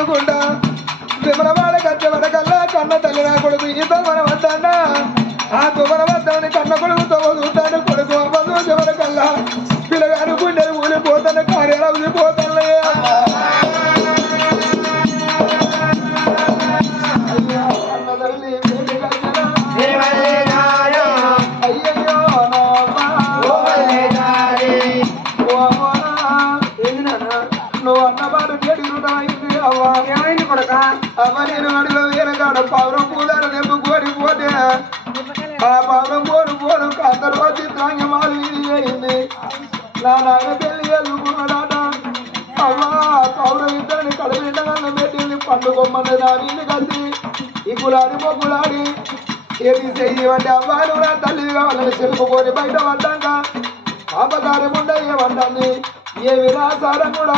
చూసుకుంటా విమలవాడ కచ్చవడకల్లా కన్న తల్లి నా కొడుకు ఈత మన వద్దన్నా ఆ తుమర వద్దని కన్న కొడుకుతో చూస్తాను కొడుకు అవ్వదు చివరకల్లా పిల్లగారు గుండెలు ఊలిపోతాను కార్యాలయం పోతానయ్యా నువ్వు అన్నవాడు చెడుగుతాయింది అవ్వ ఏమైంది కొడక అవ్వ నేను అడిలో వేరగాడ పౌరం పూదాలు దెబ్బకోని పోతే ఆ పౌరం పోను అందరూ చిత్రాంగమాలు ఇది అయింది నా నాయన పెళ్లి చేసుకున్నాడాట అవ్వ పౌరం ఇద్దరిని కడబిడ్డగానే పెట్టింది పండుగొమ్మని నా వీళ్ళు కలిసి ఈ గులాడి మొగ్గులాడి ఏది చెయ్యమంటే అవ్వ నువ్వు నా తల్లి కావాలని చెప్పుకొని బయట పడ్డాక అపకారం ఉండేమంటుంది ఏ వినాసారం కూడా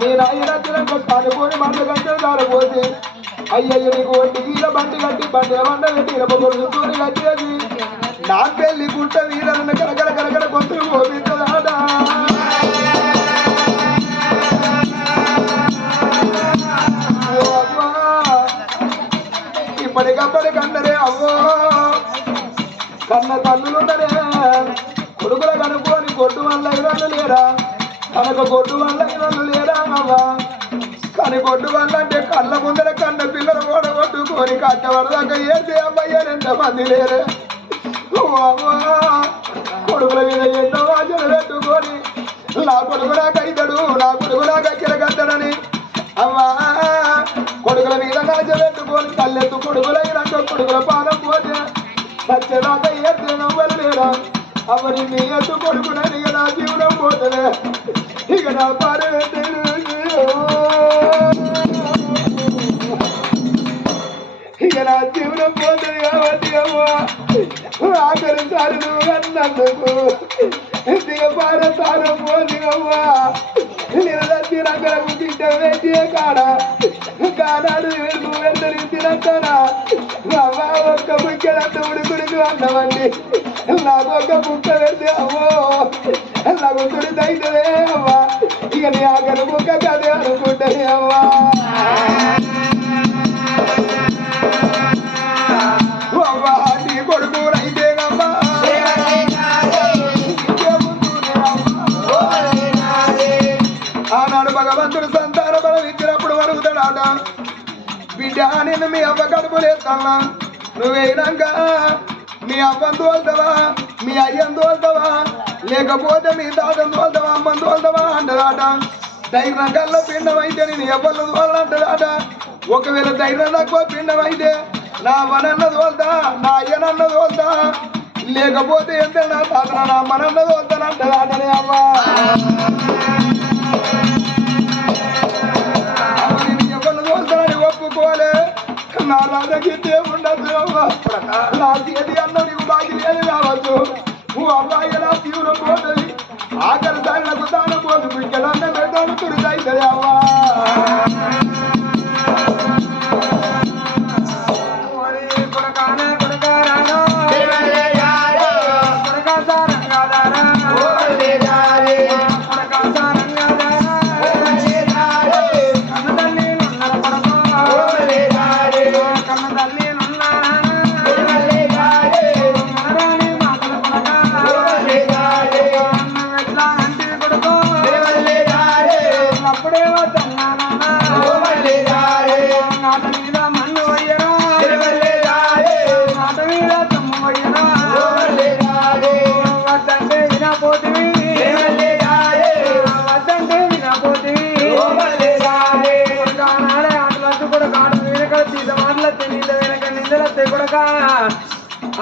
నేను అయ్యనచ్చినాక కానుకొని మంట గంటలు కారపోతే అయ్యయ్య నీకు ఒంటి గీల బండి కట్టి బండి వంట పెట్టి ఇరవై కట్టేది నా పెళ్లి గుట్ట వీరన్న కరకర గొంతులు పోపించదాడా ఇప్పటికప్పటికందరే అవ్వో కన్న తల్లులుందరే కొడుకుల కనుక్కొని కొట్టు వల్ల ఇవ్వలు లేరా తనకు కొట్టు వల్ల ఇవ్వలు లేరా అవ్వ కానీ కొట్టు వల్ల అంటే కళ్ళ ముందర కన్న పిల్లలు కూడా కొట్టుకొని కట్టవరదాకా ఏసి అబ్బాయి ఎంతమంది లేరే కొడుకుల మీద ఎంతో వాచలు పెట్టుకొని నా కొడుకు నాకు ఇతడు నా కొడుకు నాకు కిరగద్దడని అవ్వా కొడుకుల మీద నాచ పెట్టుకొని కళ్ళెత్తు కొడుకులైనాక కొడుకుల పానం పోతే సత్యదాకా ఏసి నవ్వలు లేరా అవని నీ ఎత్తు కొడుకునని ఇక నా జీవనం పోతలే ఇక నా పారే ఇక నా జీవనం పోతుంది కాబట్టి అమ్మా ఆఖరిసారి నువ్వు అన్నందుకు దిగ పారసారం పోది అమ్మా నేను తినగలకు తింటే వేసే కాడ కానాడు నువ్వు ఎందరికి తినస్తానా అమ్మా ఒక్క ముఖ్యనంత ఉడుకుడికి అన్నవండి నాకు ఒక ముక్క పెడితే అమ్మో నాకు తుడితైతే అమ్మా ఇక నీ ఆఖరి ముక్క కదే అనుకుంటుంది అమ్మా అమ్మా నీ కొడుకు రైతేనమ్మా ఆనాడు భగవంతుడు సంతాన బలం ఇచ్చినప్పుడు అడుగుతాడా బిడ్డ నేను మీ అవ్వ కడుపు లేస్తానా నువ్వేనాక మీ అవ్వను తోలుతావా మీ అయ్యను తోలుతావా లేకపోతే మీ తాతను తోలుతావా అమ్మను తోలుతావా అంటదాట ధైర్యం కల్లా పిండం అయితే నేను ఎవ్వరు తోలంటదాట ఒకవేళ ధైర్యం తక్కువ పిండం అయితే నా అవ్వనన్న తోలుతా నా అయ్యనన్న తోలుతా లేకపోతే ఎంత నా తాత నా అమ్మనన్న తోలుతానంటదాటనే అవ్వ ఎవరు తోలుతానని ఒప్పుకోలే నా రాజకీయ ఉండదు అవ్వ నా చేతి అన్న నీకు బాకి లేదు కావచ్చు నువ్వు అబ్బాయి ఎలా తీవ్రం పోతుంది ఆఖరి సారి నాకు దానం పోతుంది ఇంకెలా పెడతాను తుడిదైతుంది అవ్వా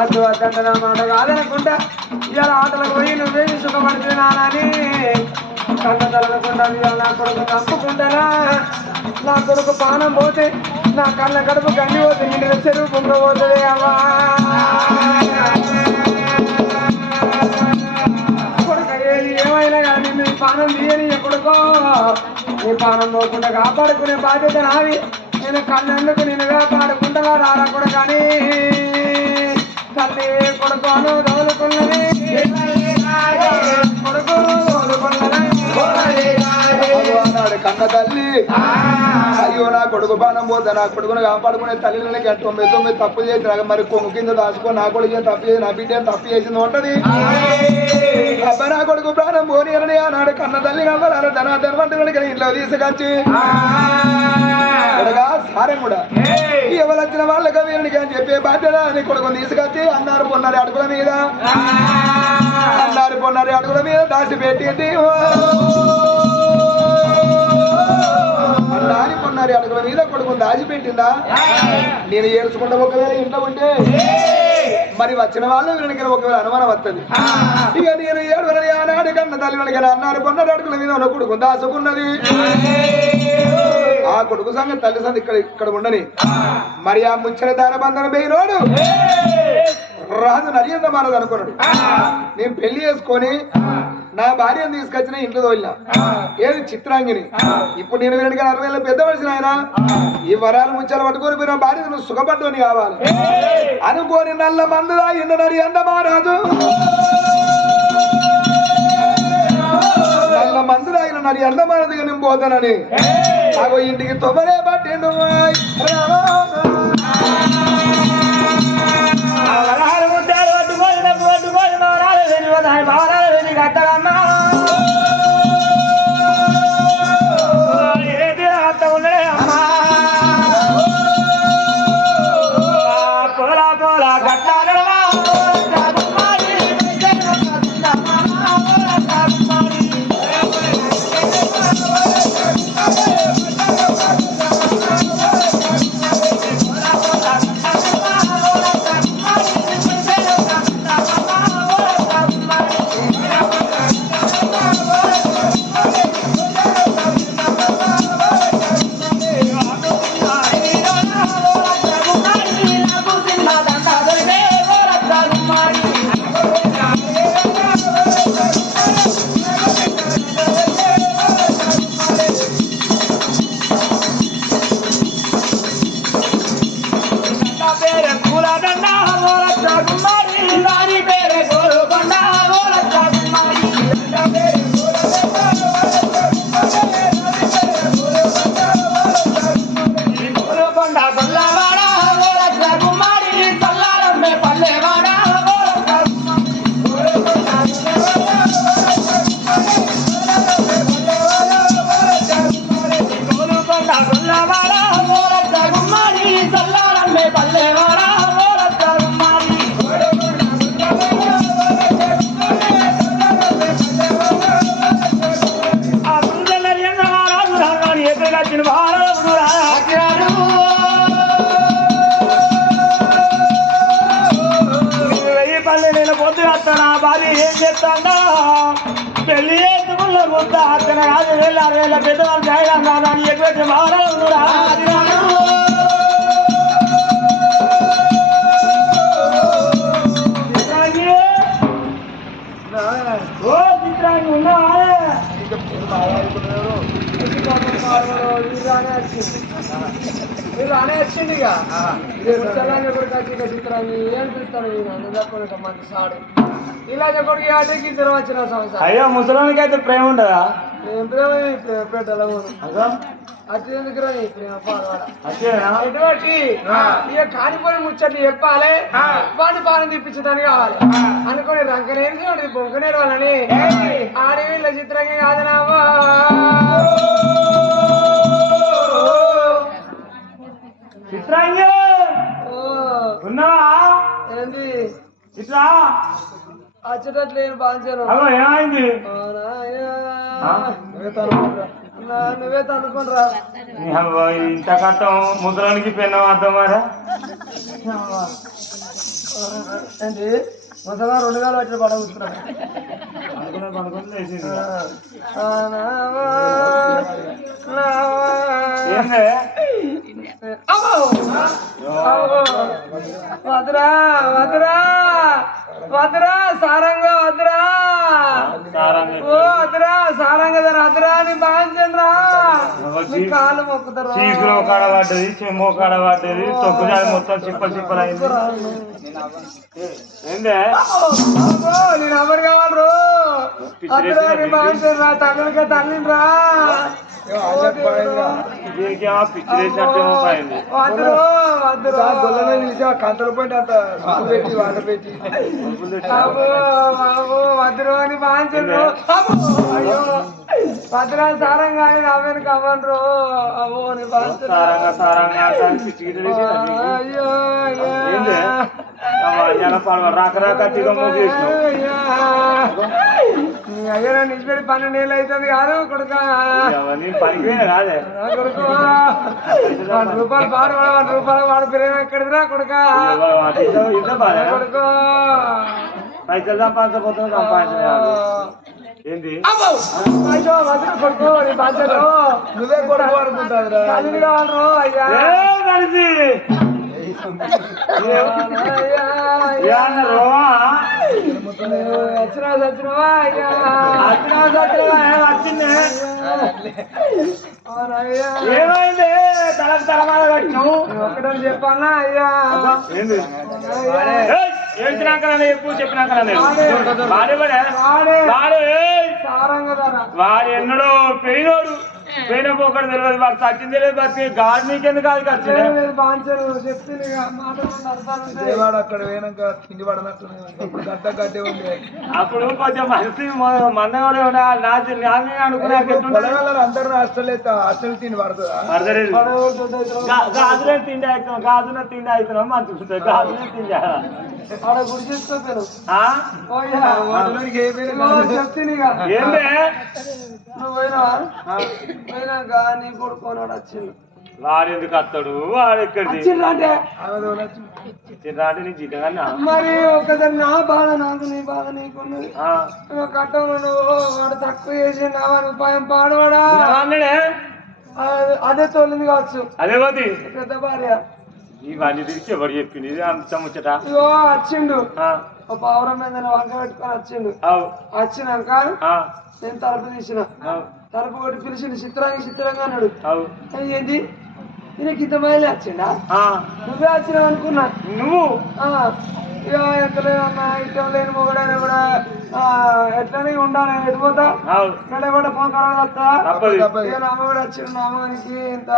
అద్దు అద్దంట నా మాట కాదనుకుంటా ఇలా ఆటలకు పోయి నువ్వేమి సుఖపడుతుంది నాని కన్న తలనుకుంటా ఇలా నా కొడుకు చంపుకుంటానా నా కొడుకు పానం పోతే నా కళ్ళ కడుపు గండి పోతే ఇంటికి చెరువు పొంగబోతుంది అవ్వా కొడుకు ఏమైనా కానీ నీ పానం తీయని కొడుకో నీ పానం పోకుండా కాపాడుకునే బాధ్యత నాది నేను కళ్ళెందుకు నేను కాపాడుకుంటా రారా కూడా కానీ తల్లి కొడుకోను దోలుకున్నది కొడుకు దోలుకున్నది కన్న తల్లి అయ్యో నా కొడుకు బాణం పోతా నా కొడుకును కాపాడుకునే తల్లికి 99 తప్పు చేసిన మరి కొమ్ము కింద దాచుకో నా కొడుకు తప్పు చేసి నా బిడ్డ తప్పు చేసింది ఉంటది అబ్బాయి నా కొడుకు ప్రాణం పోని అని ఆనాడు కన్న తల్లి కావాలి ధనవంతుడికి ఇంట్లో తీసుకొచ్చి సారం కూడా ఎవరు వచ్చిన వాళ్ళకి వీళ్ళకి అని చెప్పే బాధ్యత నీ కొడుకుని తీసుకొచ్చి అన్నారు పొన్నారి అడుగుల మీద దాచి పెట్టింది అన్నారి పొన్నారి అడుగుల మీద కొడుకుని దాచిపెట్టిందా నేను ఏడ్చుకుంటా ఒకవేళ ఇంట్లో ఉంటే మరి వచ్చిన వాళ్ళు వీళ్ళకి ఒకవేళ అనుమానం వస్తుంది ఇక నేను ఏడువరని ఆనాడు కన్న తల్లి వాళ్ళకి అన్నారు పొన్నారి అడుగుల మీద ఉన్న కొడుకుని దాచుకున్నది ఆ కొడుకు సంగతి తల్లి సంగతి ఇక్కడ ఉండని మరి ఆ ముచ్చట దార బంధన పోయినోడు రాజు నరియంత మారదు అనుకున్నాడు నేను పెళ్లి చేసుకొని నా భార్యను తీసుకొచ్చిన ఇంట్లో తోలినా ఏది చిత్రాంగిని ఇప్పుడు నేను వీడికి 60 ఏళ్ళ పెద్ద మనిషిని ఆయన ఈ వరాలు ముచ్చలు పట్టుకొని పోయిన భార్య నువ్వు సుఖపడ్డని కావాలి అనుకోని నల్ల మందులా ఇండ నరియంత మారాదు నల్ల మందులు ఆయన నరి అందమానదిగా నేను పోతానని అగో ఇంటికి తొమ్మరే పట్టిండు పెళ్లి చేసుకున్న ముద్ద అతను 5,000 6,000 పెద్దవాళ్ళు జాయిన్ ఎక్కువ మారా చిత్రాన్ని ఉన్నావా మీరు అనే వచ్చింది ఇక చిత్రాన్ని ఏం పిలుస్తాను మంచి సాడు ఇలా కొడుకు ఆటకి ఇద్దరు వచ్చిన సంవత్సరం అయ్యో ముసలానికి అయితే ప్రేమ ఉండదా ప్రేమ పెట్టాల అతి ఎందుకు ప్రేమ పాడవాడ ఎటువంటి ఇక కానిపోయి ముచ్చట్లు చెప్పాలి వాడిని పాలన తిప్పించడానికి కావాలి అనుకుని రంకనేసి వాడికి బొంకనేరు వాళ్ళని ఆడి వీళ్ళ చిత్రంగా కాదనావా చిత్రాంగ ఉన్నావా ఏంటి ఇట్లా వచ్చేటట్లేదు బాగా ఏమైంది నువ్వే తనుకోనరా ఇంత కట్టం ముద్రానికి పెన్నం అర్థం మారా ఏంటి ముసలా 2 గాలు వచ్చి పడ కూర్చున్నా వదరా వదరా వదరా సారంగా వదరా ఓ వదరా సారంగా వదరా నీ బాగా కాలు మొక్కుతారు చీకులో కాడబడ్డది చెమ్మో కాడబడ్డది తొక్కుజాలి మొత్తం చిప్పలు అయింది ఏందే నేను ఎవరు కావాలి రా తల్లిగా తల్లిని రా కంతలు పోయి అంత పెట్టి వాటర్ పెట్టి వద్దురు అని బాంచరు అయ్యో భద్రా సారం కానీ నవ్వని కవ్వరు అమ్మో అయ్యో అయ్యో నిజపెట్టి 12 ఏళ్ళు అవుతుంది కాదు కొడుక కొడుకు 100 రూపాయలు పాడు 100 రూపాయలు వాడు పిల్లలు ఎక్కడిదిరా కొడుక కొడుకు పైసలు సంపాదించబోతున్నా సంపాదించ ఏంటి కొడుకు నీ బాధ్యత నువ్వే కొడుకు అనుకుంటావురా కలిసి కావాలరు అయ్యా వచ్చినా సచ్చినవా అయ్యా ఏమైంది తలకు తలమాల కట్టినావు ఒకటని చెప్పాలా అయ్యా చెప్పినాక వాడు ఎన్నడో పెయినోడు పోయిన పోకడు తెలియదు వాడు సచ్చింది తెలియదు బతి గాడి నీకెందుకు కాదు దేవాడు అక్కడ పోయినాక తిండి పడనట్టు గడ్డ గడ్డే ఉంది అప్పుడు కొంచెం మనసు మందగా అనుకున్నా అందరూ హాస్టల్ అయితే హాస్టల్ తిండి పడుతుందా గాజులే తిండి అవుతున్నాం గాజున తిండి అవుతున్నాం మంచుకుంటాయి గాజులే తిండి గుడి చేసుకోరు ఏంటే నువ్వు పోయినాక నీ కొడుకోనాడు వచ్చిండు వాడు ఎందుకు వస్తాడు వాడు ఎక్కడిది అంటే నీ జీతంగా మరి ఒకసారి నా బాధ నాకు నీ బాధ నీకున్నది కట్టంలో వాడు తక్కువ చేసి నా ఉపాయం పాడవాడా అదే తోలింది కావచ్చు అదే పోతి పెద్ద భార్య ఇవన్నీ తిరిగి ఎవరు చెప్పింది అంత ముచ్చట ఇగో వచ్చిండు పౌరం మీద వంక పెట్టుకొని వచ్చిండు వచ్చినాక నేను తలుపు తీసిన తలుపు కొట్టి పిలిచిండు చిత్రంగా అన్నాడు ఏంటి ఈయనకి ఇంత మైలు వచ్చిండా నువ్వే వచ్చినావు అనుకున్నా నువ్వు ఇక ఎక్కలేదన్నా ఇష్టం లేని మొగడైనా కూడా ఎట్లనే ఉండాలి ఎడిపోతా కూడా ఫోన్ కలగలుగుతా అమ్మ కూడా వచ్చిండు నా అమ్మకి ఇంత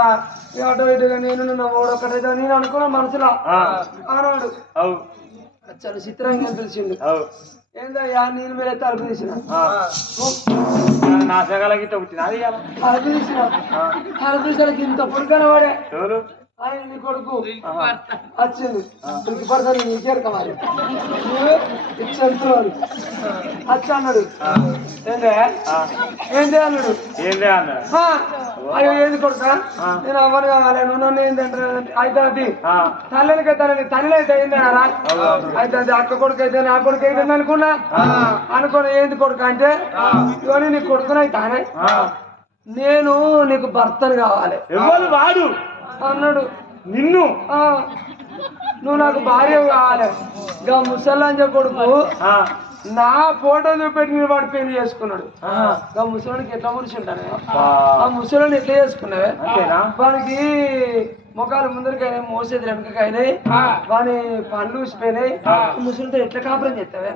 అటు ఇటుగా నేను నా మొగడు ఒక్కటైతే నేను అనుకున్నా మనసులో అన్నాడు వచ్చాడు చిత్రంగా పిలిచిండు ఏందయ్యా నేను మీద తలుపు తీసిన తలుపు తీసానికి ఇంత పొడుకన వాడే ఆయన నీ కొడుకు వచ్చింది పడతాను నీకేరు కవాలి ఇచ్చేంత వచ్చి అన్నాడు ఏంటి అన్నాడు అయ్యో ఏంది కొడుక నేను అవ్వను కావాలి నువ్వు నన్ను ఏంటంటే అయితే అది తల్లికి తల్లి అయితే అయిందన్నారా అయితే అది అక్క కొడుకు అయితే నా కొడుకు అయితే అనుకున్నా అనుకున్నా ఏంది కొడుకు అంటే ఇవన్నీ నీ కొడుకునైతానే నేను నీకు భర్తను కావాలి వాడు అన్నాడు నిన్ను నువ్వు నాకు భార్య కావాలి ఇంకా ముసలాంజ కొడుకు నా ఫోటో చూపెట్టి వాడు పెళ్లి చేసుకున్నాడు ఆ ముసలానికి ఎట్లా మురిసి ఉంటాను ఆ ముసలాన్ని ఎట్లా చేసుకున్నావే వానికి ముఖాలు ముందరికైనా మోసేది వెనకైనాయి వాని పండ్లు ఊసిపోయినాయి ముసలితో ఎట్లా కాపురం చేస్తావే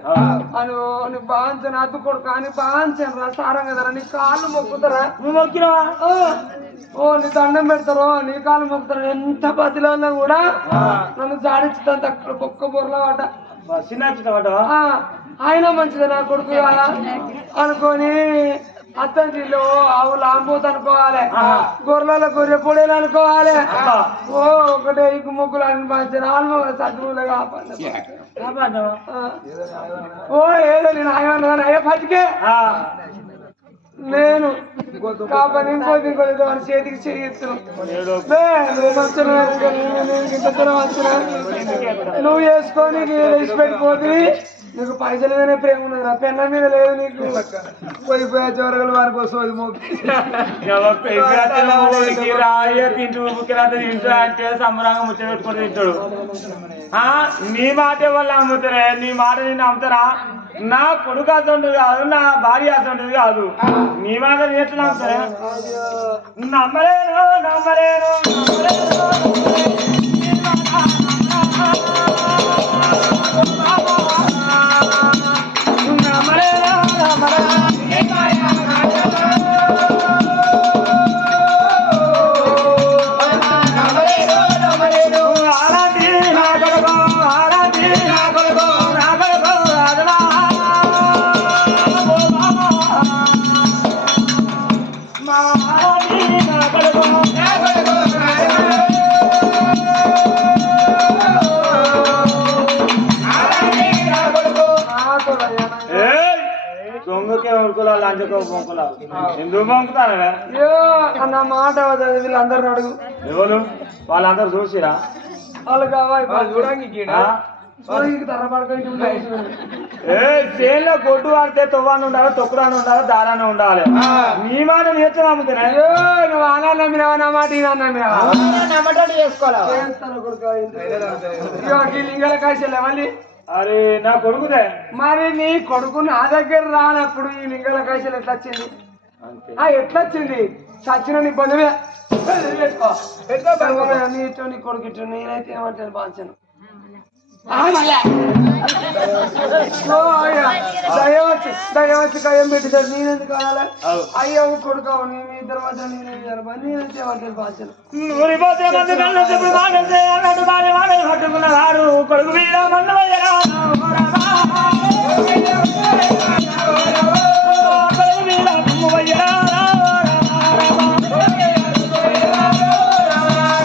అని బాంచను అద్దు కొడుకు అని బాంచను రా సారం కదరా నీ కాళ్ళు మొక్కుతారా నువ్వు మొక్కినవా ఓ నీ దండం పెడతారో నీ కాళ్ళు మొక్కుతారు ఎంత బతిలో ఉన్నా కూడా నన్ను జాడించుతాను అక్కడ బొక్క బొర్రల వాట ఆయన మంచిది నా కొడుకు అనుకొని అత్తంటిలో ఆవులు ఆంబోతు అనుకోవాలి గొర్రెల గొర్రె పొడేలు అనుకోవాలి ఓ ఒకటే ఇకు ముగ్గులు అనిపించిన ఆల్మోగ సద్దులే కాపాడు ఓ ఏదో నేను ఆయన అయ్యే పట్టుకే నేను కాపాడు ఇంకోటి వాడి చేతికి చేయిస్తున్నావు నువ్వు వేసుకొని వేసి పెట్టిపోతే నీకు పైసలు మీదనే ప్రేమ ఉన్నది నా పెన్న మీద లేదు నీకు పోయిపోయే చివరగలు వారి కోసం అది తింటూ అంటే సంబరంగా ముచ్చ పెట్టుకుని తింటాడు నీ మాట వల్ల అమ్ముతారే నీ మాట నేను అమ్ముతారా నా కొడుకు అసంటుంది కాదు నా భార్య అసంటుంది కాదు నీ మాట ఎట్లా అమ్ముతారా నమ్మలేను నమ్మలేను కొడుకులా లంచకో బొంకులా ఎందుకు బొంకుతానవే అయ్యో అన్న మాట వద్దు, వీళ్ళందరిని అడుగు. ఎవరు వాళ్ళందరూ చూసిరా వాళ్ళు కావాలి చేనులో గొడ్డు వాడితే తొవ్వాన్ని ఉండాలి, తొక్కుడాన్ని ఉండాలి, దారాన్ని ఉండాలి. నీ మాట నేర్చు నమ్ముతున్నా. అయ్యో నువ్వు అలా నమ్మినావా నా మాట ఈయన నమ్మినావా? నమ్మటోడు చేసుకోవాలి. లింగల కాశలే మళ్ళీ. అరే నా కొడుకుదే. మరి నీ కొడుకు నా దగ్గర రానప్పుడు ఈ లింగల కాశలు ఎట్లా వచ్చింది? ఎట్లా వచ్చింది? చచ్చిన నీ బంధువే నీతో నీ కొడుకు ఇట్టు, నేనైతే ఏమంటాను బాంచను. దయవచ్చి కయ్యం పెట్టింటారు, నేనెందుకు కావాలా? అయ్యో కొడుకు నీ ఇద్దరు మధ్య నేనైతే ఏమంటాను బాంచను. పట్టుకున్నారు కొడుకు మీద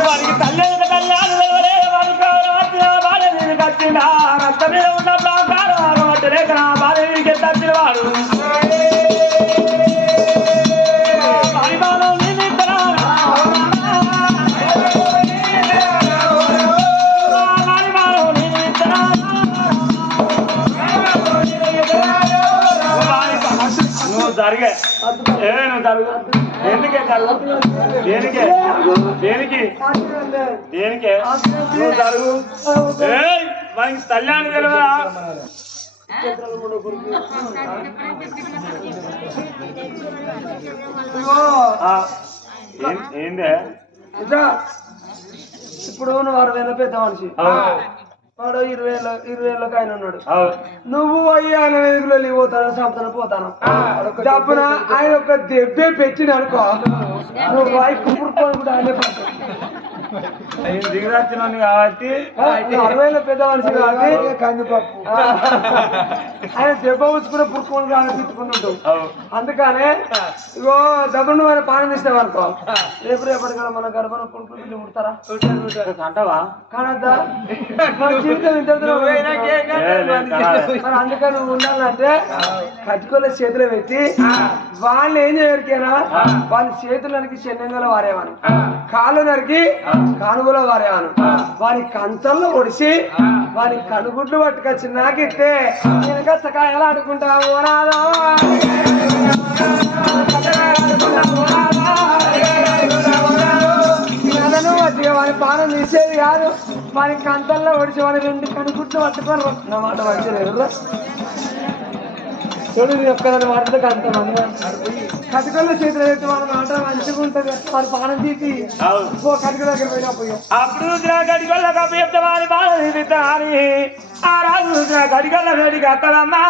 వారికి తల్లి కళ్యాణం రక్త మీద ఉన్న ప్రాంతాలు లేక నా భార్యకి తచ్చిన వాడు పరిమాణం నువ్వు జరిగే నువ్వు జరుగు. ఎందుకే జరుగు? దేనికే దేనికి దేనికే నువ్వు జరుగు. మనకి కళ్యాణం తెలియదా? ఏందే ఇప్పుడు నువ్వు 60,000 పెద్ద మనిషి, వాడు 20,000 ఆయన ఉన్నాడు. నువ్వు 80,000 పోతాను, సంపదన పోతాను. డబ్బున ఆయన ఒక దెబ్బే పెట్టిన అనుకో, నువ్వు వైపు కూర్చొని కూడా ఆయనే పడతావు. దిగురాచ్చినాను కాబట్టి 60,000 పెద్ద మనిషి కాబట్టి కందిపప్పు ఆయన దెబ్బ ఉంచుకునే పురుక్కొని తిట్టుకుంటుంటావు. అందుకనే ఇగో డబ్బును ఆయన పానం ఇస్తావు అనుకో, రేపటికల్లా మన గర్భం కొడుకులు ముడతారా అంటావా? కానద్దా? మన జీవితం ఇంత అందుకని నువ్వు ఉండాలంటే కట్టుకోలే చేతిలో పెట్టి వాళ్ళు ఏం చేయరికేనా, వాళ్ళ చేతులు నరికి చెన్నెంగల వారేవాను, కాళ్ళు నరికి కానుగులో వారేవాను, వారి కంచంలో ఒడిసి వారి కనుగుడ్లు పట్టుకొచ్చి నాకిస్తే నేను కచ్చకాయలు ఆడుకుంటావు నాదో. వారి పానం తీసేది కాదు, వారి కంచంలో ఒడిసి వారి 2 కనుగుడ్లు పట్టుకొని నా మాట మంచిలేదు చూడు. నీ ఒక్కదాన్ని మాటలకు అంతమంది కటుకల్లో చేతులు పెట్టి వాళ్ళ మాట మంచిగా ఉంటుంది. వారి పానం తీసి కటుక దగ్గర పోయినా పోయాం. అప్పుడు గడిగొల్ల కప్పు చెప్తే వారి బాధ తీపిస్తాని ఆ రాజు గడిగొల్ల వేడికి అత్తడమ్మా.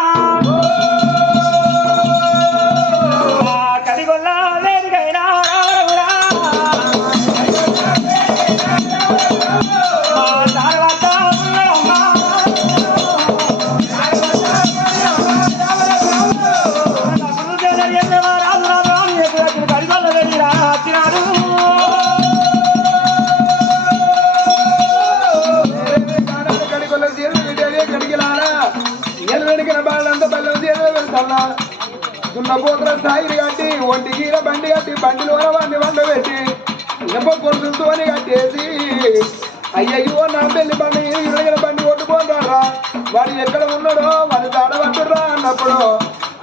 కడిగొల్ల వేడికైనా తర్వాత ఉన్నాడమ్మా. గడిగొల్ల వెళ్ళిరా వచ్చినాడు. దున్నపోతుల స్థాయిని కట్టి ఒంటి గీర బండి కట్టి బండిలో వాడిని వండబెట్టి ఇనప కొడుతుంటూ అని కట్టేసి అయ్యయ్యో నా పెళ్లి బండి ఇరగిన బండి కొట్టుకోండారా, వాడు ఎక్కడ ఉన్నాడో వాడు దాడబట్టురా అన్నప్పుడు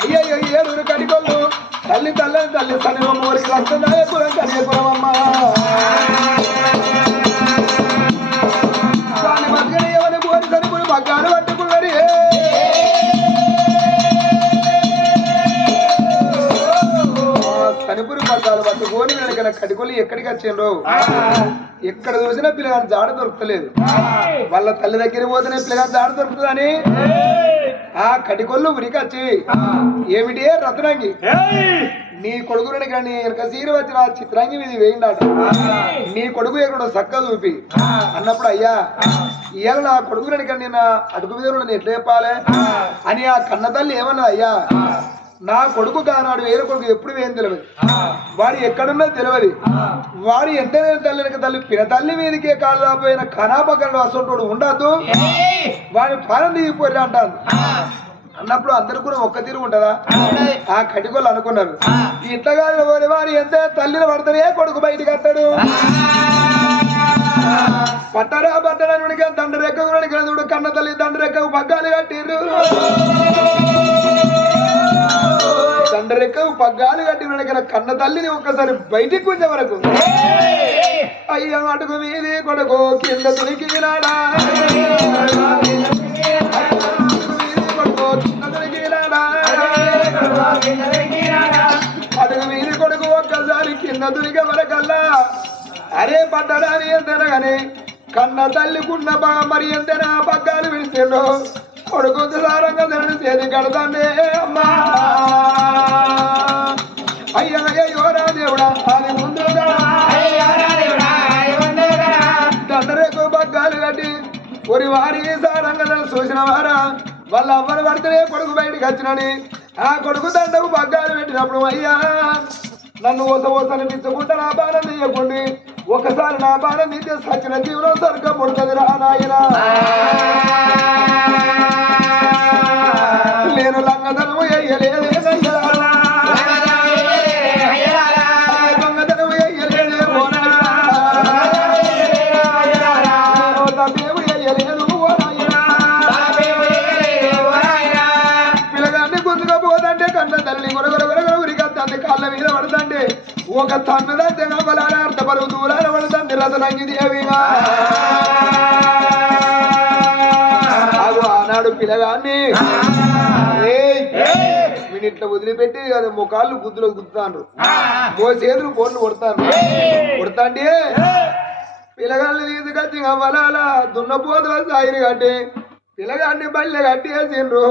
అయ్యయ్యో 7 కడికొళ్ళు తల్లి తల్లని తల్లి సనివమ్మ ఊరికి లక్షదాయపురం కనియపురం అమ్మ వాడిని మగ్గని ఎవరి కోరి సరిపుడు మగ్గాను పట్టుకున్నది. కనుపురు పట్టాలు పట్టుకొని వెనకన కడికొల్లి ఎక్కడికి వచ్చిండ్రు, ఎక్కడ చూసినా పిల్లగాని జాడ దొరకలేదు. వాళ్ళ తల్లి దగ్గర పోతేనే పిల్లగాని జాడ దొరుకుతుందని ఆ కడికొల్లు ఉరికొచ్చి ఏమిటి రత్నంగి నీ కొడుకుని కానీ వెనక సీర వచ్చిన చిత్రాంగి మీద వేయిందాట, నీ కొడుకు ఎక్కడో చక్క చూపి అన్నప్పుడు అయ్యా ఇవాళ నా కొడుకుని కానీ నేను అడుగు మీద నేను ఎట్లా చెప్పాలి అని ఆ కన్న తల్లి ఏమన్నా, అయ్యా నా కొడుకు కానాడు వేరే కొడుకు ఎప్పుడు వేయం తెలియదు, వాడు ఎక్కడున్నా తెలియదు, వాడు ఎంటనే తల్లి తల్లి పిన తల్లి మీదకే కాలు రాపోయిన కనాపకరణ అసలు ఉండద్దు, వాడి పాలన దిగిపోయి అంటాను. అన్నప్పుడు అందరు కూడా ఒక్క తీరు ఉంటదా ఆ కటికోళ్ళు అనుకున్నారు ఇట్లగా పోని వారు ఎంత తల్లిని పడతానే కొడుకు బయటికి వస్తాడు పట్టరా పట్టడానికి దండ రెక్క చూడు కన్న తల్లి దండ రెక్కకు పగ్గాలు కట్టిర్రు దండ రెక్కకు పగ్గాలు కట్టిన కన్న తల్లిని ఒక్కసారి బయటికి కొంచెం వరకు అయ్య అటుకు మీది కొడుకు కింద దొరికినాడా అడుగు మీది కొడుకు ఒక్కసారి కింద దొరికే వరకల్లా అరే పడ్డడాని ఎంతైనా గాని కన్న తల్లికున్న మరి ఎంతైనా పగ్గాలు విడిచిండ్రు కొడుకు సారంగా తినని చేతి కడతాండే అమ్మా అయ్యో దేవుడా అది ముందుగా దండరేకు పగ్గాలు కట్టి ఒరి వారి సారంగా చూసిన వారా వాళ్ళ అమ్మను పడితేనే కొడుకు బయటికి వచ్చినని ఆ కొడుకు దండకు పగ్గాలు పెట్టినప్పుడు అయ్యా నన్ను ఓసనిపించకుండా నా బాణం తీయకుండి ఒకసారి నా బాణం తీస్తే సచిన జీవనం సరిగ్గా పుడుతుంది రా నాయన నేను లంగదనము వేయలేదే లంగదనము వేయలేదే తప్పేవు వేయలేదు పిల్లగాన్ని గుంజుగా పోదంటే కన్న తల్లి గొరగొరగొరగొర ఉరికత్తంది కాళ్ళ మీద పడుతుంటే ఒక తన్నుదంటే నవ్వలాడ అర్థపరువు దూరాల పడుతుంది రసనంగి దేవిగా ఆనాడు పిల్లగాన్ని మినిట్ల వదిలిపెట్టి అది ముఖాళ్ళు గుద్దులో గుద్దుతాను ఓ చేతులు బోర్లు కొడతాండి పిల్లగాన్ని తీసుకొచ్చి వలాల దున్నపోతుల సాయిని కట్టి పిల్లగాన్ని బల్లె కట్టేసిండ్రు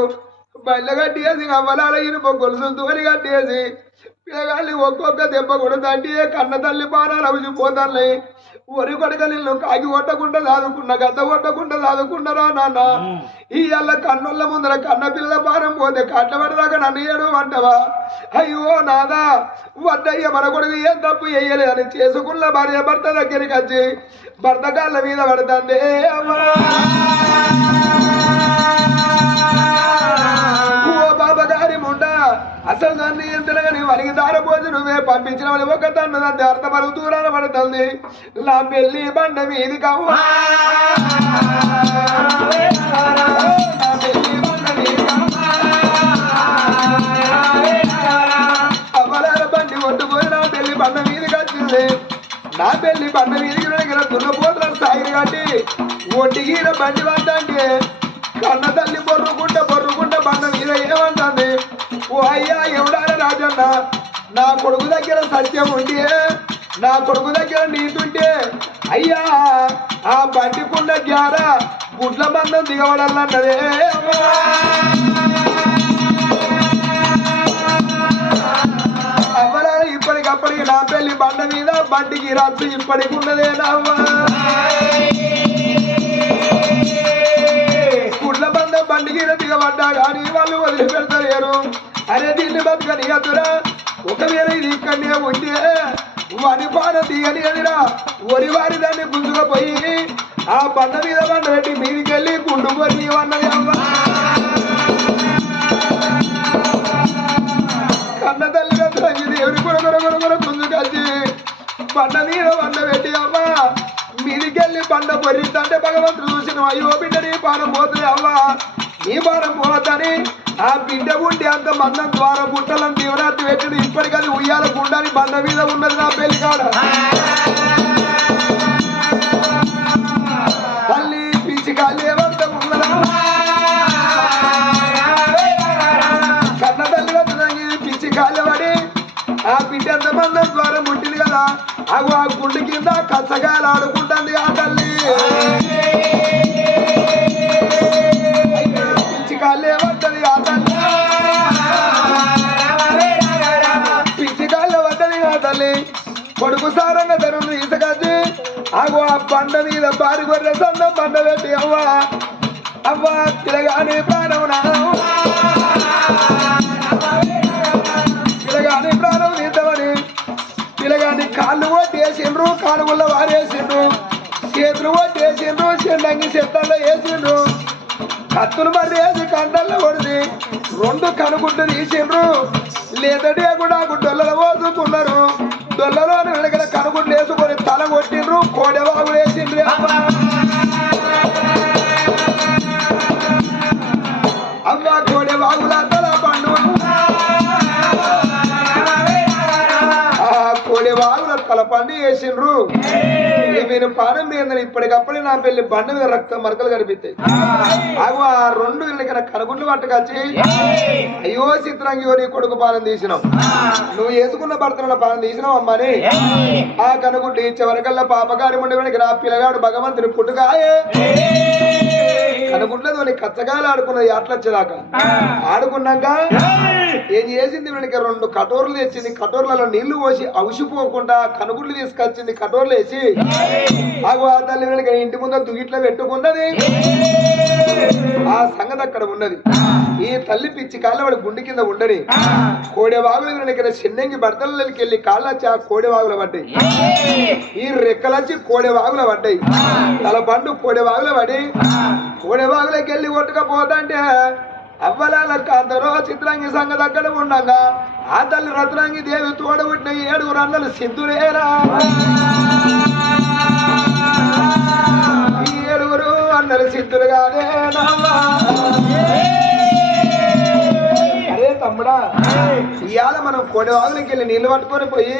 బల్లె కట్టేసి వలాల ఇనుప గొలుసులు తోలి కట్టేసి పిల్లగాన్ని ఒక్కొక్క దెబ్బ కొడతాండి కన్న తల్లి పానాలు అవిసిపోతాయి ఒరి కొడకలిల్లు కాగి కొట్టకుండా చదువుకున్న గద్ద కొట్టకుండా చదువుకున్నారా నాన్న ఇవాళ కన్నుల ముందర కన్న పిల్లల పారం పోతే కట్టబడదాకా నన్ను ఏడు అంటవా అయ్యో నాదా వద్దయ్య మన కొడుకు ఏం తప్పు వేయలేదని చేసుకున్న భార్య భర్త దగ్గరికి వచ్చి భర్త కాళ్ళ మీద పడుతుంది అమ్మా బాబగారి ముండ అసలు దాన్ని ఎంతగాని వారికి దారపోతే నువ్వే పంపించిన వాళ్ళు ఒక తన్ను దాన్ని అర్థపరువు దూరాన పడుతుంది నా పెళ్లి బండ మీది కవ్వా అవ్వలాల బండి కొట్టుకొని నా పెళ్లి బండ మీదకి వచ్చింది నా పెళ్లి బండ మీదకి దగ్గర దున్నపోతున్న సాయిని కట్టి ఒంటిగీర బండి పడ్డంటే కన్న తల్లి బొర్రుకుంట బండ మీద ఏమంటుంది ఓ అయ్యా ఎవడారా రాజన్న నా కొడుకు దగ్గర సత్యం ఉంటే నా కొడుకు దగ్గర నీతుంటే అయ్యా ఆ బండికుండ గ్యార గుడ్ల బంధం దిగబడాలన్నదే అవ్వలా ఇప్పటికప్పటికి నా పెళ్లి బండ మీద బండికి రద్దు ఇప్పటికి ఉన్నదే నవ్వా గుడ్ల బంధం బండికి దిగబడ్డా కానీ వాళ్ళు వదిలిపెడతారు అరే దీన్ని బతుకని అదురా ఒకవేళ ఇది ఇక్కడనే ఉంటే వాని పాన దిగని అదిరా ఒరి వారి దాన్ని గుంజుకపోయి ఆ బండ మీద బండ పెట్టి మీదికెళ్ళి గుండు పొరి అన్నది అమ్మ కన్న తల్లి దేవుడి కొరకొర గుంజుకొచ్చి బండ మీద బండ పెట్టి అమ్మ మీదికెళ్ళి బండ పొరిద్దంటే భగవంతుడు చూసిన అయ్యో బిడ్డ నీ పానం పోతుంది అవ్వ నీ పానం పోవద్దని ఆ బిడ్డ ఉంటే అంత మందం ద్వారా గుట్టలను తీవ్రాతి పెట్టిన ఇప్పటికది ఉయ్యాల గుండాని బండ మీద ఉన్నది నా పెళ్లి కాడ తల్లి పిచ్చి కాళ్ళే వర్తం ఉన్నదా కన్న తల్లి వద్దంగి పిచ్చి కాళ్ళ పడి ఆ బిడ్డ ఎంత మందం ద్వారా ముట్టింది కదా అగు ఆ గుండె కింద కచ్చగాయలు ఆడుకుంటుంది ఆ తల్లి పిచ్చి కాళ్ళే పడ్డది ఆ తల్లి పిచ్చి కాళ్ళ పడ్డది ఆ తల్లి కొడుకు సారంగా తరుణ్ తీసుకొచ్చి అగు ఆ బండ మీద బారి గొర్రె సన్నం బండ పెట్టి అవ్వ పిల్లగాని ప్రాణం పిల్లగాని ప్రాణం తీద్దామని పిల్లగాని కాళ్ళు ఓటేసిండ్రు కాలువల్లో వారేసిండ్రు చేతులు ఓటేసిండ్రు చెండంగి చెత్తల్లో వేసిండ్రు కత్తులు మర్రేసి కంటల్లో కొడిది 2 కనుగుడ్లు తీసిండ్రు లేదటే కూడా డొల్లలు పోసుకున్నారు డొల్లలో వెనకన కనుగుడ్లు వేసుకొని తల కొట్టిండ్రు కోడెవాగులు వేసిండ్రు అవ్వ కోడెవాగుల తల పండు కోడెవాగుల తల పండు వేసిండ్రు మీరు పానం మీద ఇప్పటికప్పుడే నా పెళ్లి బండ మీద రక్తం మరకలు కనిపిస్తాయి అవి ఆ 2 వెనకన కనుగుడ్లు పట్టుకొచ్చి అయ్యో చిత్రంగి నీ కొడుకు పానం తీసినావు నువ్వు వేసుకున్న భర్తల పానం తీసినావు అమ్మని ఆ కనుగుడ్లు ఇచ్చే వరకల్లా పాపగారి ముండి వెనక నా పిల్లగాడు భగవంతుని పుట్టుకాయే కనుగుడ్లతో కచ్చగాయలు ఆడుకున్నది అట్లొచ్చేదాకా ఆడుకున్నాక ఏం చేసింది వెనక 2 కటోర్లు తెచ్చింది కటోర్లలో నీళ్లు పోసి అవసిపోకుండా కనుగుడ్లు తీసుకొచ్చింది కటోర్లు వేసి ఆగు ఆ తల్లి వెనక ఇంటి ముందు దుగిట్లో పెట్టుకున్నది ఆ సంగతి అక్కడ ఉన్నది ఈ తల్లి పిచ్చి కాళ్ళ వాడి గుండె కింద ఉండని కోడెవాగుల వెనక చిన్నంగి బడతలకి వెళ్ళి కాళ్ళొచ్చి ఆ కోడెవాగుల పడ్డాయి ఈ రెక్కలొచ్చి కోడెవాగుల పడ్డాయి తల పండు కోడెవాగుల పడి కోడెవాగులకి వెళ్ళి కొట్టుకపోతుంటే అవ్వలాల కాంతరో చిత్రాంగి సంగతి అక్కడ ఉండగా ఆ తల్లి రత్నాంగి దేవి తోడబుట్టిన 7 అన్నలు సిద్ధులేరా ఈ 7 అన్నలు సిద్ధులుగానే అరే తమ్ముడా ఇవాళ మనం కోడెవాగులకి వెళ్ళి నీళ్లు పట్టుకొని పోయి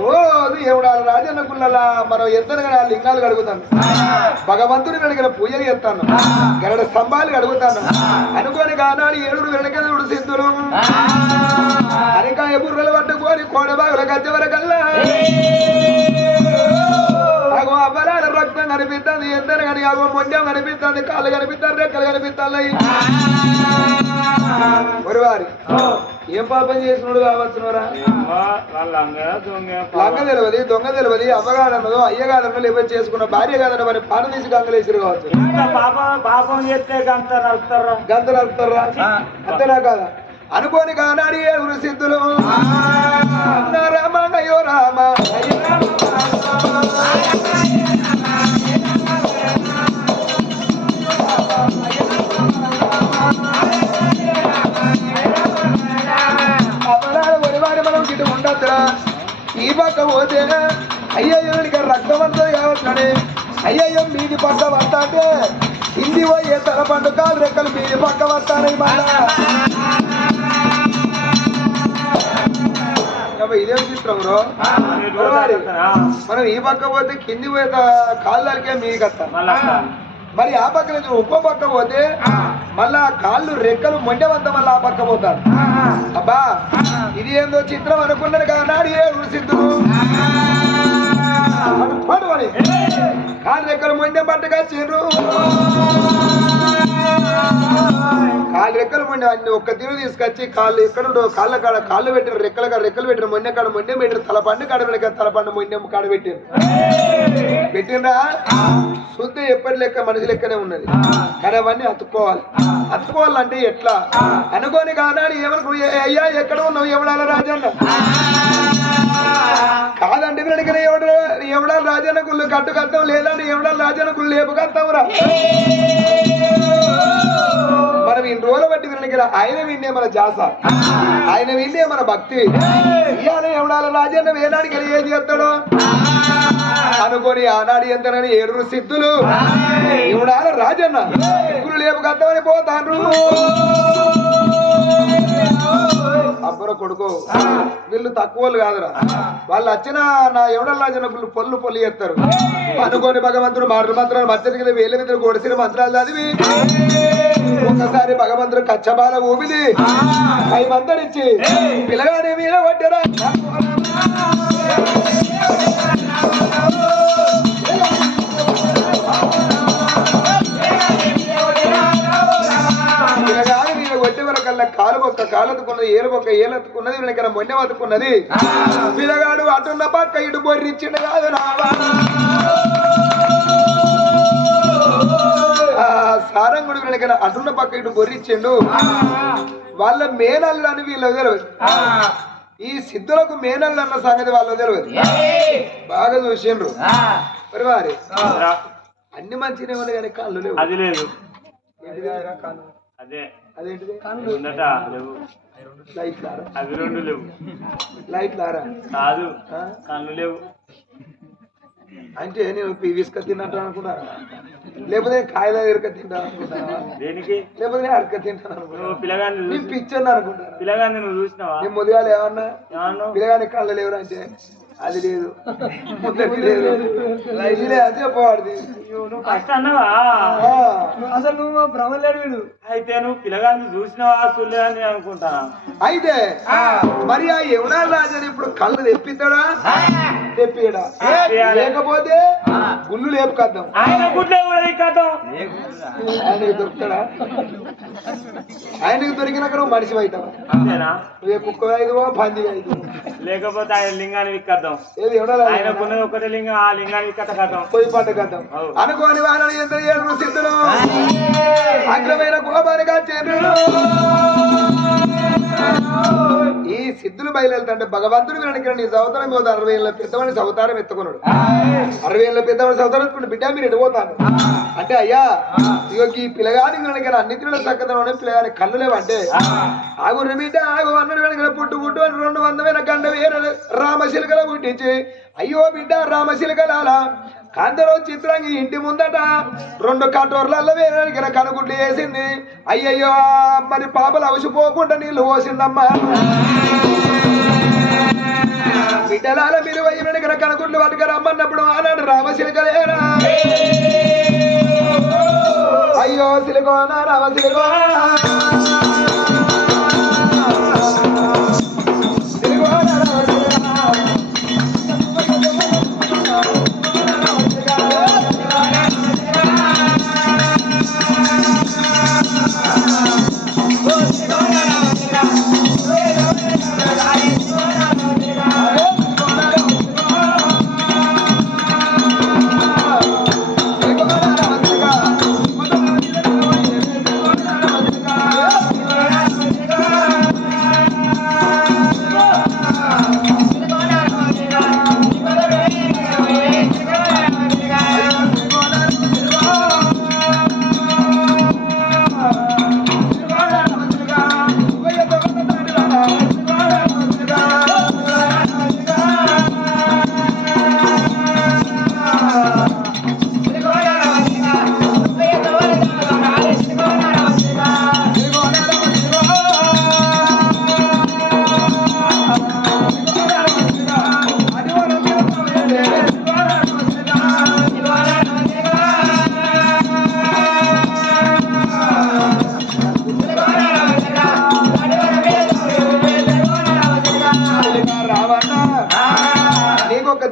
రోజు ఎవడాలి రాజన్న గుళ్ళలా మనం ఎంతగా లింగాలు కడుగుతాను భగవంతుని వెనకన పూజలు చేస్తాను గరడ స్తంభాలు కడుగుతాను అనుకోని కానాడు 7 వెనకడు సిద్ధులు అనికాయ బుర్రలు పట్టుకొని కోడెవాగుల గజ్జ వరకల్లా అగో అవ్వరాల రక్తం కనిపిస్తుంది ఎందరు కానీ అగో మొండం కనిపిస్తుంది కాళ్ళు కనిపిస్తారు రెక్కలు కనిపిస్తాయి వారి ఏం పాపం చేసినోడు కావచ్చునరా లంగ తెలియదు దొంగ తెలియదు అవ్వగాదన్నదో అయ్యగాదన్నదో లేకపోతే చేసుకున్న భార్య కాదన్న మరి పాన తీసి గంగలేసిరు కావచ్చు గంత నడుపుతారా అంతేనా కాదా అనుకోని కానాడు 7 సిద్ధులు రామయ్యో రామ ఉండద్దురా ఈ పక్క పోతే అయ్యయ్యో రక్తం అంతా కావచ్చునని అయ్యయ్యో మీది పక్క వస్తా అంటే హిందీ పోయే తల పండు కాలు రెక్కలు మీది పక్క వస్తానని మళ్ళా ఇదేం చిత్రం బ్రో మనం ఈ పక్క పోతే కింది పోయే కాళ్ళు దానికే మీదికి వస్తాం మరి ఆ పక్క నుంచి ఉప్ప పక్క పోతే మళ్ళా కాళ్ళు రెక్కలు మొండెవంతా మళ్ళీ ఆ పక్క పోతారు అబ్బా ఇది ఏందో చిత్రం అనుకున్నాను కానాడు 7 సిద్ధులు కాళ్ళు రెక్కలు మొండె పట్టుకొచ్చిండ్రు కాళ్ళు రెక్కలు మొండె అన్ని ఒక్క తీరు తీసుకొచ్చి కాళ్ళు ఎక్కడుండో కాళ్ళ కాడ కాళ్ళు పెట్టిన రెక్కల కాడ రెక్కలు పెట్టిన మొండె కాడ మొండె పెట్టిన తలపండు కాడ వెనక తలపండు మొండె కాడ పెట్టిండ్రా శుద్ధి ఎప్పటి లెక్క మనిషి లెక్కనే ఉన్నది కానీ అవన్నీ అతుక్కోవాలంటే ఎట్లా అనుకోని కానాడు ఏమనుకో అయ్యా ఎక్కడ ఉన్నావు ఎవడాల రాజన్న కాదండి వెనకనే ఎవడాల రాజన్న గుళ్ళు కట్టుకత్తాం లేదండి ఎవడాల రాజన్న గుళ్ళు లేపుకత్తావురా మనం 2 రోజులు బట్టి వెనక ఆయన విన్నే మన జాస ఆయన విన్నే మన భక్తి ఇవాళ ఎవడాల రాజన్న వేనాడికి ఏం చేస్తాడో అనుకోని ఆనాడు ఎంతనని 7 సిద్ధులు ఇవిడాల రాజన్న గుళ్ళు లేపుకత్తామని పోతాను అబ్బర కొడుకో వీళ్ళు తక్కువ కాదురా వాళ్ళు వచ్చిన నా ఎవడల్ రాజన్న గుళ్ళు పొల్లు చేస్తారు అనుకోని భగవంతుడు మాటలు మచ్చరికి వేల మీద కొడిసిన మంత్రాలు చదివి ఒకసారి భగవంతుడు కచ్చబాల ఊపిది 5 మంతడిచ్చి పిల్లగానే మీద పడ్డరా వచ్చే వరకల్లా కాలు బొక్క కాలెత్తుకున్నది ఏలు బొక్క ఏలెత్తుకున్నది వీళ్ళకి మొండె వతుకున్నది పిల్లగాడు అటున్న పక్క ఇటు బొర్రిచ్చిండు కాదు సారంగుడు వీళ్ళకి అటున్న పక్క ఇటు బొర్రిచ్చిండు వాళ్ళ మేనల్లు అని వీళ్ళు తెలియదు ఈ సిద్ధులకు మేనల్లు అన్న సంగతి వాళ్ళు తెలియదు బాగా చూసిండ్రు మరి వారి అన్ని మంచిగా ఉన్నాయి కానీ కళ్ళు లేవు అది లేదు అదే అదేంటిది ఉందట లేవు లైట్ లారా అవి రెండు లేవు లైట్ లారా కాదు కళ్ళు లేవు అంటే నేను విసుక తిన్నట్టు అనుకుంటాను లేకపోతే కాయల ఎరక తింటాను అనుకుంటాను దేనికి లేకపోతే నేను అరక తింటాను అనుకుంటాను నువ్వు పిల్లగాన్ని నేను పిచ్చని అనుకుంటాను పిల్లగాన్ని నువ్వు చూసినావా నేను ముందుగాలు ఏమన్నా ఏమన్నావు పిల్లగాని కళ్ళు లేవురా అంటే అది లేదు ముందటి లేదు ఇది లేదు అదే పోవాడిది నువ్వు ఫస్ట్ అన్నావా అసలు నువ్వు భ్రమలేడు వీడు అయితే నువ్వు పిల్లగాన్ని చూసినావా చూడలేదని అనుకుంటానా అయితే మరి ఆ యమునా రాజని ఇప్పుడు కళ్ళు తెప్పిస్తాడా తెప్పియడా లేకపోతే గుళ్ళు లేపుకొద్దాం ఆయన గుడ్లే కూడా ఇక్కడం ఆయనకి దొరుకుతాడా ఆయనకి దొరికినాక నువ్వు మనిషి అవుతావా అంతేనా నువ్వే కుక్క ఐదువో పంది ఐదు లేకపోతే ఆయన లింగాన్ని విక్కద్దాం ఏది ఎవడా ఆయనకున్నది ఒకటే లింగం ఆ లింగాన్ని విక్కట కథం పోయి పంట కద్దాం అనుకోని వాళ్ళని ఎంత ఏడు సిద్ధులు అగ్రమైన కోపానిగా చంద్రుడు ఈ సిద్ధులు బయలుదేరుతుంటే భగవంతుడు వెనక నీ సవతారం పోతా 60 ఏళ్ళ పెద్దవాడిని సవతారం ఎత్తుకున్నాడు 60 ఏళ్ళ పెద్దవాడిని సవతారం ఎత్తుకుంటే బిడ్డ మీరు ఎడిపోతాను అంటే అయ్యా ఇగో ఈ పిల్లగాని వెనక అన్నిటిలో చక్కదనం పిల్లగాని కళ్ళు లేవంటే ఆగు బిడ్డ ఆగు అన్నడు వెనక పుట్టు పుట్టు అని 200 గంట వేరే రామశిలకల పుట్టించి అయ్యో బిడ్డ రామశిలకలాలా కాంతలో చిత్రంగా ఇంటి ముందట 2 కటోర్లలో వేరే కనుగుడ్లు వేసింది అయ్యయ్యో మరి పాపలు అవసిపోకుండా నీళ్లు పోసిందమ్మా బిడ్డలాల మీరు వెనక కనుగుడ్లు పట్టుక రమ్మన్నప్పుడు ఆనాడు రామశిలకలేరా అయ్యో సిలికోనా రామశిలకోనా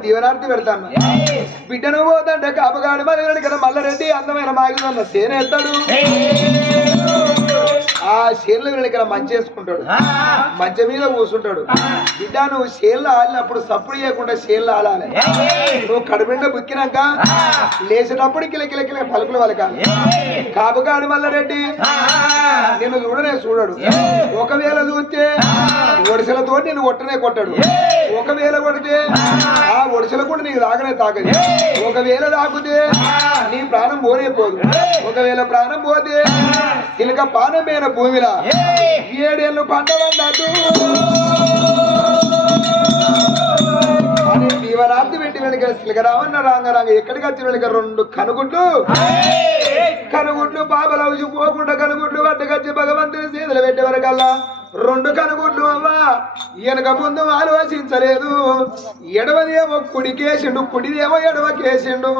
దీవనార్థి పెడతాను బిడ్డను పోతంటే కాపగాడి మరి కదా మల్లారెడ్డి అందమైన మాగిదన్న సేన ఎత్తాడు ఆ షేర్ల ఇక్కడ మంచి వేసుకుంటాడు మంచం మీద కూర్చుంటాడు బిడ్డ నువ్వు షేర్లు ఆలినప్పుడు సప్పుడు చేయకుండా షేర్లు ఆలాలి నువ్వు కడుపుండ బుక్కినాక లేచేటప్పుడు కిలకిల పలుకులు వలకాలి కాపుగాడి మల్లారెడ్డి నిన్ను చూడనే చూడడు ఒకవేళ చూస్తే ఒడిసెలతో నేను కొట్టనే కొట్టాడు ఒకవేళ కొడితే ఆ ఒడిసెల కూడా నీకు తాగనే తాగదు ఒకవేళ తాగితే నీ ప్రాణం పోనే పోదు ఒకవేళ ప్రాణం పోతే ఇలక పానమైన భూమిలా 7 ఏళ్ళు పంట వండదు అని దీవనార్థి పెట్టి వెనుక సిలకరావన్న రాంగరాంగ ఎక్కడికి వచ్చి వెనుక 2 కనుగుడ్లు బాబలవుజు పోకుండా కనుగుడ్లు పట్టుకొచ్చి భగవంతుని చేతులు పెట్టే వరకల్లా 2 కనుగుడ్లు అవ్వా వెనక ముందు ఆలోచించలేదు ఎడవదేమో కుడికేసిండు కుడిదేమో ఎడవకేసిండు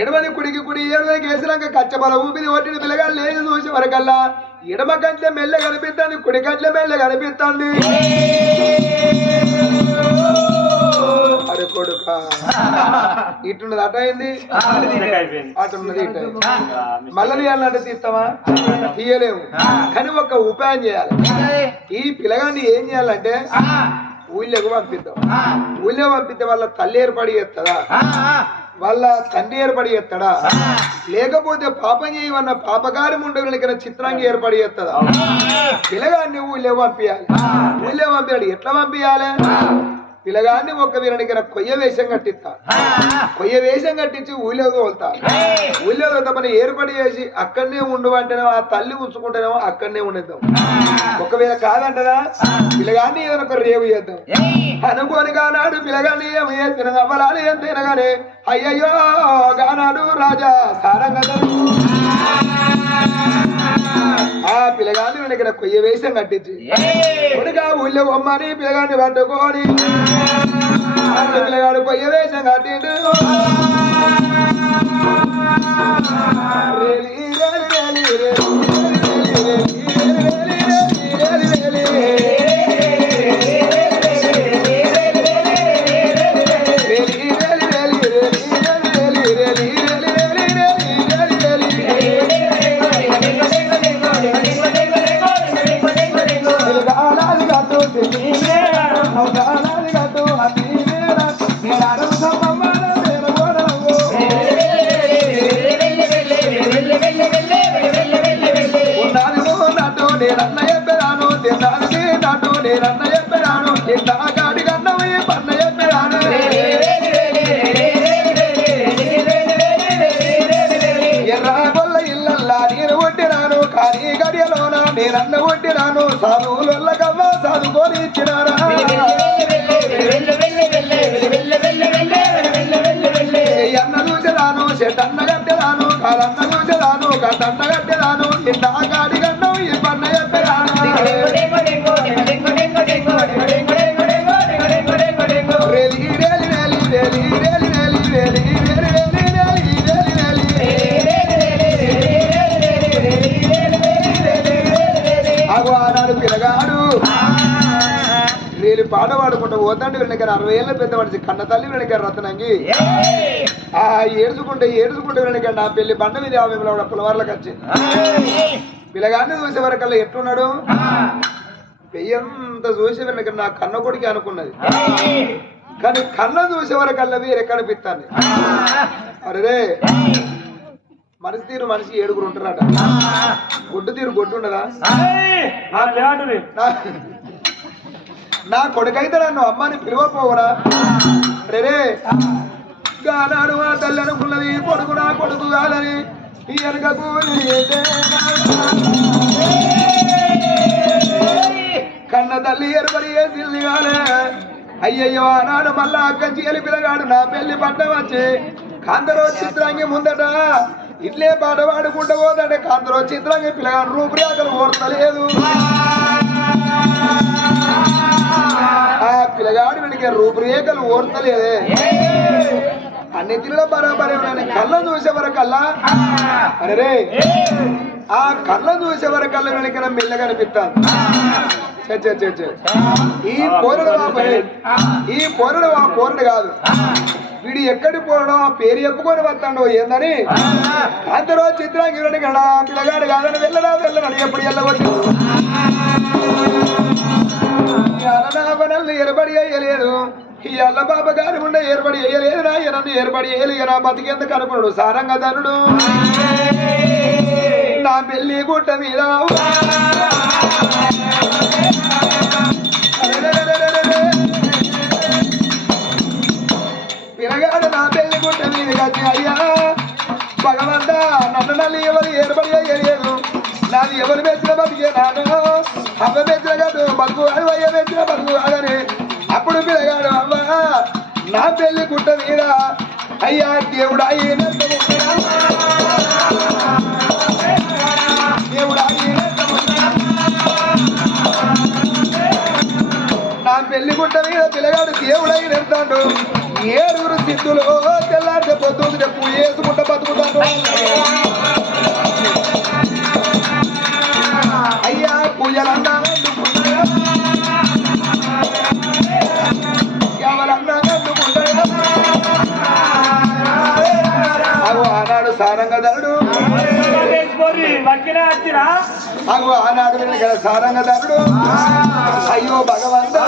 ఎడమని కుడికి కుడి ఎడమకి వేసినాక కచ్చబల ఊపిరి ఒట్టిని పిల్లగాడు లేదు చూసే వరకల్లా ఎడమ కంటే మెల్ల కనిపిస్తుంది కుడి కంటే మెల్ల కనిపిస్తుంది అరే కొడుక ఇటున్నది అట అయింది అటున్నది ఇటు మళ్ళీ అన్నట్టు తీస్తావా తీయలేము కానీ ఒక ఉపాయం చేయాలి ఈ పిల్లగాన్ని ఏం చేయాలంటే ఊళ్ళోకి పంపిద్దాం ఊళ్ళో పంపిస్తే వాళ్ళ తల్లి ఏర్పడి చేస్తుందా వాళ్ళ తండ్రి ఏర్పడి చేస్తాడా లేకపోతే పాపం చేయమన్న పాపకారం ఉండగలిగిన చిత్రాంగి ఏర్పడి చేస్తుందా పిల్లగాన్ని ఊళ్ళో పంపించాలి ఊళ్ళో పంపించాలి ఎట్లా పంపించాలి పిల్లగాన్ని ఒక్క వీరనికి కొయ్య వేషం కట్టిస్తా కొయ్య వేషం కట్టించి ఊళ్ళో తోలుతా ఊళ్ళో తోలుతా మన ఏర్పడి చేసి అక్కడనే ఉండు అంటేనేమో ఆ తల్లి ఉంచుకుంటేనేమో అక్కడనే ఉండేద్దాం ఒకవేళ కాదంటదా పిల్లగాన్ని ఏదొక రేవు చేద్దాం అనుకోని కానాడు పిల్లగాన్ని ఏమి చేసిన అవ్వలాలి ఎంతైనా కానీ అయ్యయ్యో గానాడు రాజా సారంగా ఆ పిల్లగాన్ని వెనక కొయ్య వేషం కట్టించి కొడుగా ఊళ్ళో బొమ్మని పిల్లగాన్ని పట్టుకొని పిల్లగాడు కొయ్య వేషం కట్టిండు నేనన్న కొట్టినాను సాధువుల కవ్వ చదువుకొని ఇచ్చినారా అన్న చూసేదాను చెట్టన్న కట్టెదాను కాదన్న చూసేదాను గడ్డన్న కట్టెదాను ఇంత కాడి గన్నం ఈ పన్న చెప్పేదాను పిల్లగాడు నేను పాట పాడుకుంటూ పోతాండి వీళ్ళకి 60 ఏళ్ళ పెద్ద మనిషి కన్న తల్లి వీళ్ళకి రతనంగి ఆ ఏడ్చుకుంటే వీళ్ళకి నా పెళ్లి బండ మీద 50 పులవార్లకు వచ్చింది పిల్లగాడిని చూసే వరకల్లా ఎట్టున్నాడు పెయ్యంత చూసే వీళ్ళకి నా కన్న కొడుకు అనుకున్నది కానీ కన్న చూసే వరకల్లా వీరు కనిపిస్తాను అరే మనిషి తీరు మనిషి 7 ఉంటారట గుడ్డు తీరు గొడ్డు ఉండదా నా కొడుకైతే నన్ను అమ్మని పిలువపోవరా రే గానాడు ఆ తల్లి అనుకున్నది కొడుకు నా కొడుకు కాదని ఈ వెనకకు కన్న తల్లి ఎరుబడి వేసింది కాలే అయ్యయ్యో ఆనాడు మళ్ళా అక్కచి వెళ్ళి పిల్లగాడు నా పెళ్లి పడ్డ వచ్చి కాంతరో చిత్రాంగి ముందట ఇట్లే పాట పాడుకుంటూ పోతాడే కాంతరో చిత్రాంగి పిల్లగాడు రూపురేఖలు ఓర్తలేదు ఆ పిల్లగాడు వీడికి రూపురేఖలు ఓర్తలేదే అన్ని తిరుగుల బరాబరే ఉన్నాయి కళ్ళ చూసే వరకల్లా అరే ఆ కళ్ళ చూసే వరకల్లా వెనక మెల్ల కనిపిస్తాను ఈ పోరడు ఆ పోరడు కాదు వీడు ఎక్కడి పోరడో ఆ పేరు చెప్పుకొని వస్తాడో ఏందని అందరూ చిత్రాంగి కదా పిల్లగాడు కాదని వెళ్ళరాదు ఎప్పుడు వెళ్ళగొట్టి అలనాభనల్ని ఏర్పడి అయ్యలేదు ఈ అల్ల బాబ గారి ఉండే ఏర్పడి అయ్యలేదు నన్ను ఏర్పడి అయ్యలేదు నా బతికేందుకు అనుకున్నాడు సారంగా ధనుడు నా పెళ్లి గుట్ట మీద పిల్లగాడు నా పెళ్లి గుట్ట మీద కచ్చి అయ్యా భగవంతా నన్ను నల్లి ఎవరు ఏర్పడి అయ్యలేదు నాది ఎవరు మెచ్చిన బతికే నాను అవ్వ మెచ్చిన కాదు బతుకు కాదు అయ్య మెచ్చిన బతుకు కాదని అప్పుడు పిల్లగాడు అవ్వ నా పెళ్లి గుట్ట మీద అయ్యా దేవుడు నా పెళ్లి గుట్ట మీద పిల్లగాడు దేవుడు అయి నెడతాడు 7 సిద్ధులు తెల్లారితే పొద్దు చెప్పు వేసుకుంటా బతుకుతాడు అయ్యా పూజలన్నా ఎవరన్నా అవు ఆనాడు సారంగధరుడు అవు ఆనాడు సారంగధరుడు అయ్యో భగవంతా